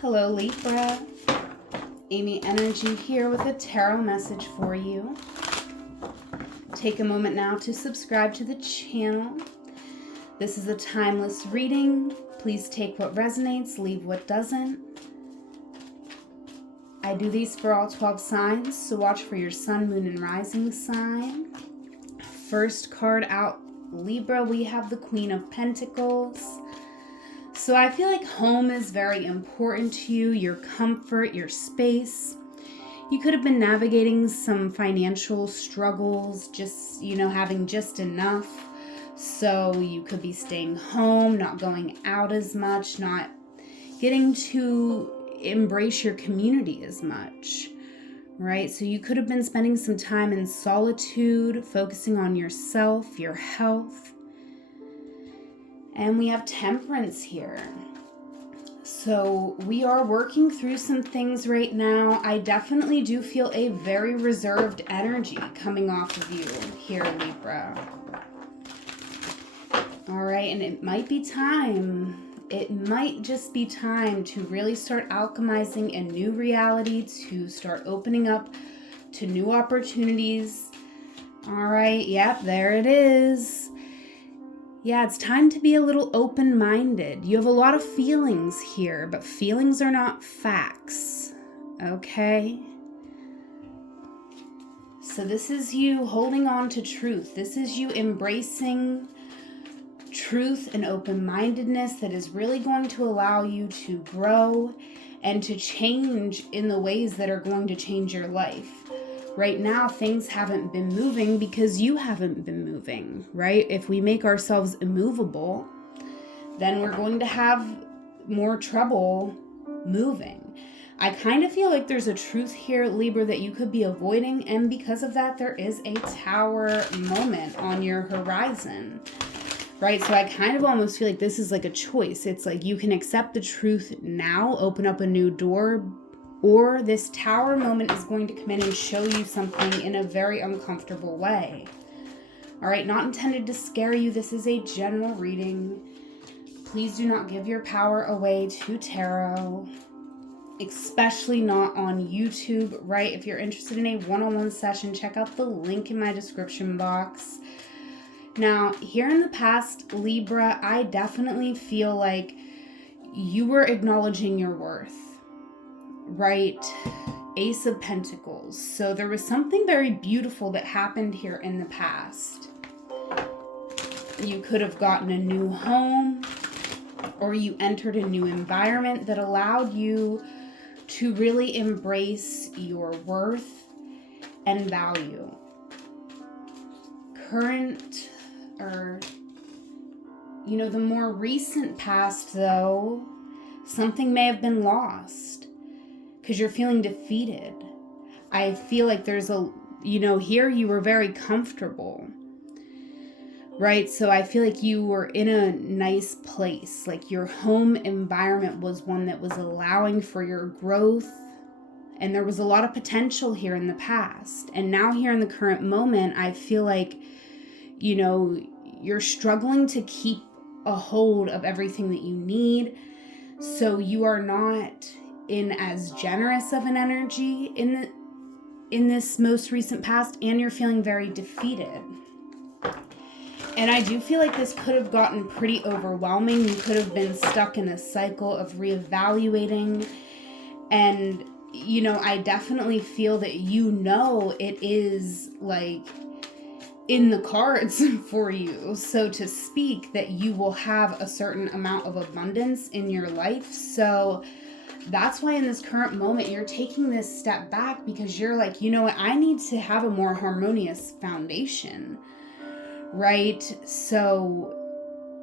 Hello Libra, Amy Energy here with a tarot message for you. Take a moment now to subscribe to the channel. This is a timeless reading. Please take what resonates, leave what doesn't. I do these for all 12 signs, so watch for your sun, moon, and rising sign. First card out, Libra, we have the Queen of Pentacles. So I feel like home is very important to you, your comfort, your space. You could have been navigating some financial struggles, just, having just enough. So you could be staying home, not going out as much, not getting to embrace your community as much, right? So you could have been spending some time in solitude, focusing on yourself, your health. And we have Temperance here. So we are working through some things right now. I definitely do feel a very reserved energy coming off of you here, Libra. All right, and it might be time. It might just be time to really start alchemizing a new reality, to start opening up to new opportunities. All right, yep, there it is. Yeah, it's time to be a little open-minded. You have a lot of feelings here, but feelings are not facts, okay? So this is you holding on to truth. This is you embracing truth and open-mindedness that is really going to allow you to grow and to change in the ways that are going to change your life. Right now, things haven't been moving because you haven't been moving, right? If we make ourselves immovable, then we're going to have more trouble moving. I kind of feel like there's a truth here, Libra, that you could be avoiding, and because of that, there is a tower moment on your horizon, right? So I kind of almost feel like this is like a choice. It's like you can accept the truth now, open up a new door, or this tower moment is going to come in and show you something in a very uncomfortable way. All right, not intended to scare you. This is a general reading. Please do not give your power away to tarot, especially not on YouTube, right? If you're interested in a one-on-one session, check out the link in my description box. Now, here in the past, Libra, I definitely feel like you were acknowledging your worth. Right? Ace of Pentacles. So there was something very beautiful that happened here in the past. You could have gotten a new home, or you entered a new environment that allowed you to really embrace your worth and value. Current, or, the more recent past, though, something may have been lost. Because you're feeling defeated. I feel like there's here you were very comfortable, right? So I feel like you were in a nice place. Like your home environment was one that was allowing for your growth. And there was a lot of potential here in the past. And now here in the current moment, I feel like, you're struggling to keep a hold of everything that you need. So you are not in as generous of an energy in this most recent past, and you're feeling very defeated. And I do feel like this could have gotten pretty overwhelming. You could have been stuck in a cycle of reevaluating, and I definitely feel that it is like in the cards for you, so to speak, that you will have a certain amount of abundance in your life. So that's why in this current moment, you're taking this step back, because you're like, I need to have a more harmonious foundation, right? So,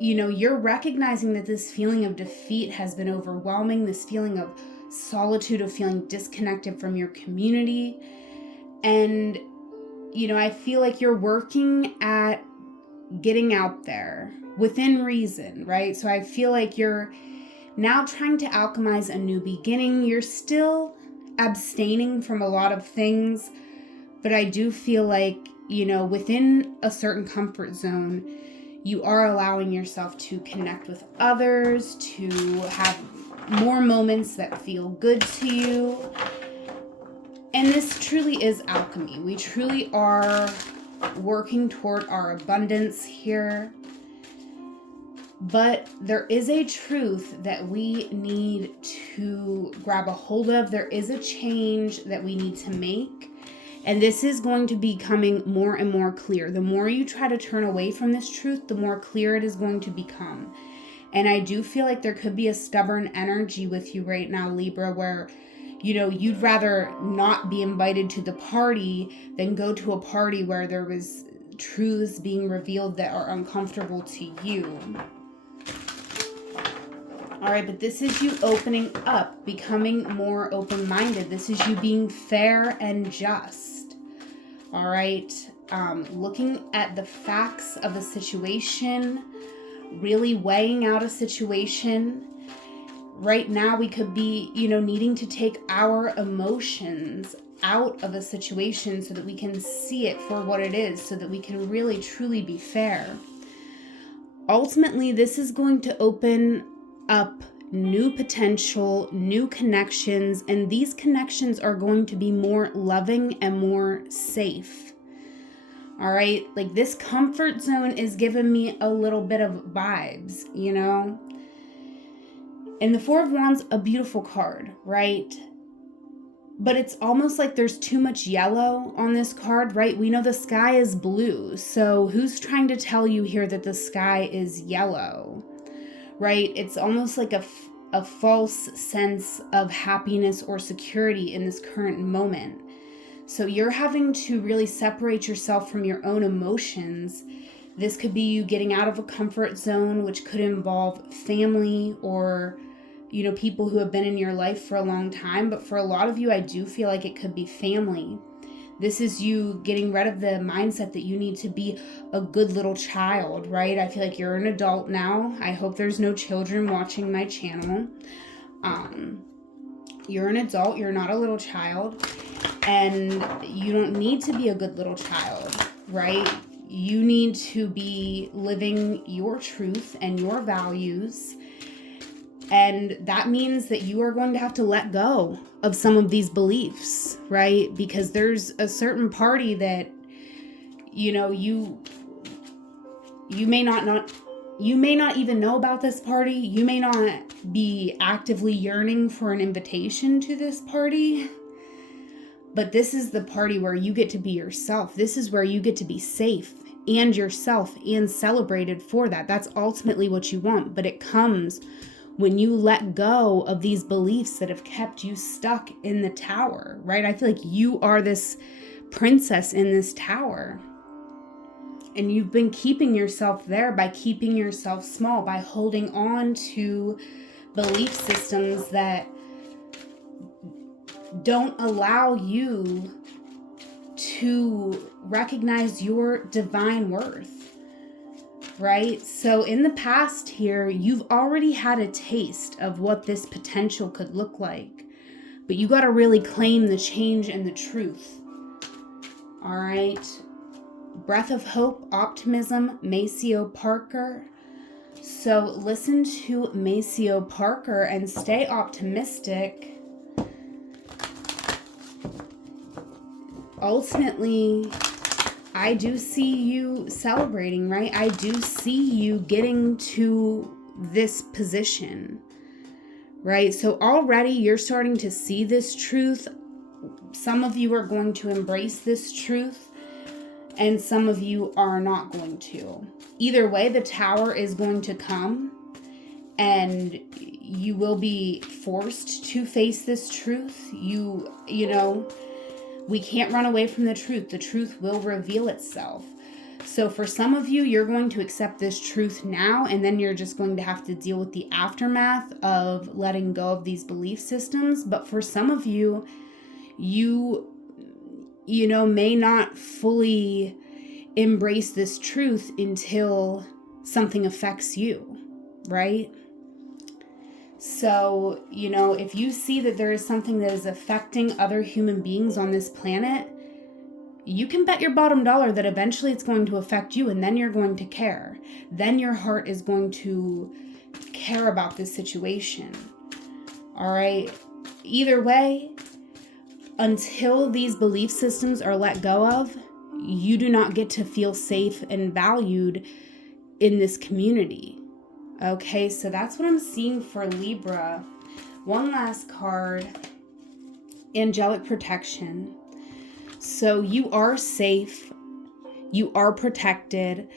you're recognizing that this feeling of defeat has been overwhelming, this feeling of solitude, of feeling disconnected from your community. And, I feel like you're working at getting out there within reason, right? So I feel like you're now trying to alchemize a new beginning. You're still abstaining from a lot of things, but I do feel like, within a certain comfort zone, you are allowing yourself to connect with others, to have more moments that feel good to you. And this truly is alchemy. We truly are working toward our abundance here. But there is a truth that we need to grab a hold of. There is a change that we need to make. And this is going to be becoming more and more clear. The more you try to turn away from this truth, the more clear it is going to become. And I do feel like there could be a stubborn energy with you right now, Libra, where, you'd rather not be invited to the party than go to a party where there was truths being revealed that are uncomfortable to you. All right, but this is you opening up, becoming more open-minded. This is you being fair and just. All right, looking at the facts of a situation, really weighing out a situation. Right now, we could be, needing to take our emotions out of a situation so that we can see it for what it is, so that we can really, truly be fair. Ultimately, this is going to open up new potential, new connections, and these connections are going to be more loving and more safe. All right, like this comfort zone is giving me a little bit of vibes, And the Four of Wands, a beautiful card, right? But it's almost like there's too much yellow on this card, right? We know the sky is blue. So who's trying to tell you here that the sky is yellow, right? It's almost like a false sense of happiness or security in this current moment. So you're having to really separate yourself from your own emotions. This could be you getting out of a comfort zone, which could involve family or, people who have been in your life for a long time. But for a lot of you, I do feel like it could be family. This is you getting rid of the mindset that you need to be a good little child, right? I feel like you're an adult now. I hope there's no children watching my channel. You're an adult. You're not a little child. And you don't need to be a good little child, right? You need to be living your truth and your values. And that means that you are going to have to let go of some of these beliefs, right? Because there's a certain party that, you may not even know about this party. You may not be actively yearning for an invitation to this party. But this is the party where you get to be yourself. This is where you get to be safe and yourself and celebrated for that. That's ultimately what you want. But it comes when you let go of these beliefs that have kept you stuck in the tower, right? I feel like you are this princess in this tower. And you've been keeping yourself there by keeping yourself small, by holding on to belief systems that don't allow you to recognize your divine worth, right? So in the past here, you've already had a taste of what this potential could look like, but you got to really claim the change and the truth. All right. Breath of Hope, Optimism, Maceo Parker. So listen to Maceo Parker and stay optimistic. Ultimately, I do see you celebrating, right? I do see you getting to this position, right? So already you're starting to see this truth. Some of you are going to embrace this truth, and some of you are not going to. Either way, the tower is going to come, and you will be forced to face this truth. You know, we can't run away from the truth. The truth will reveal itself. So for some of you, you're going to accept this truth now, and then you're just going to have to deal with the aftermath of letting go of these belief systems. But for some of you, you may not fully embrace this truth until something affects you, right? So, if you see that there is something that is affecting other human beings on this planet, you can bet your bottom dollar that eventually it's going to affect you, and then you're going to care. Then your heart is going to care about this situation. All right. Either way, until these belief systems are let go of, you do not get to feel safe and valued in this community. Okay, so that's what I'm seeing for Libra. One last card, angelic protection. So you are safe, you are protected,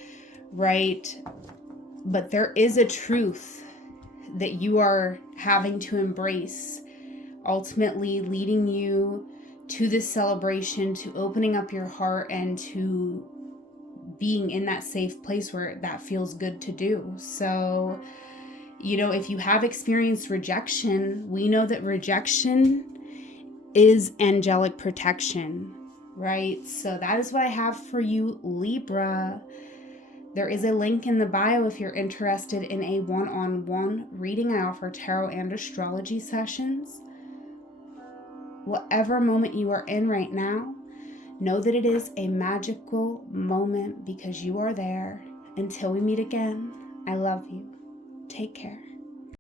right? But there is a truth that you are having to embrace, ultimately leading you to this celebration, to opening up your heart and to being in that safe place where that feels good to do. So, if you have experienced rejection, we know that rejection is angelic protection, right? So that is what I have for you, Libra. There is a link in the bio if you're interested in a one-on-one reading. I offer tarot and astrology sessions. Whatever moment you are in right now, know that it is a magical moment because you are there. Until we meet again, I love you. Take care.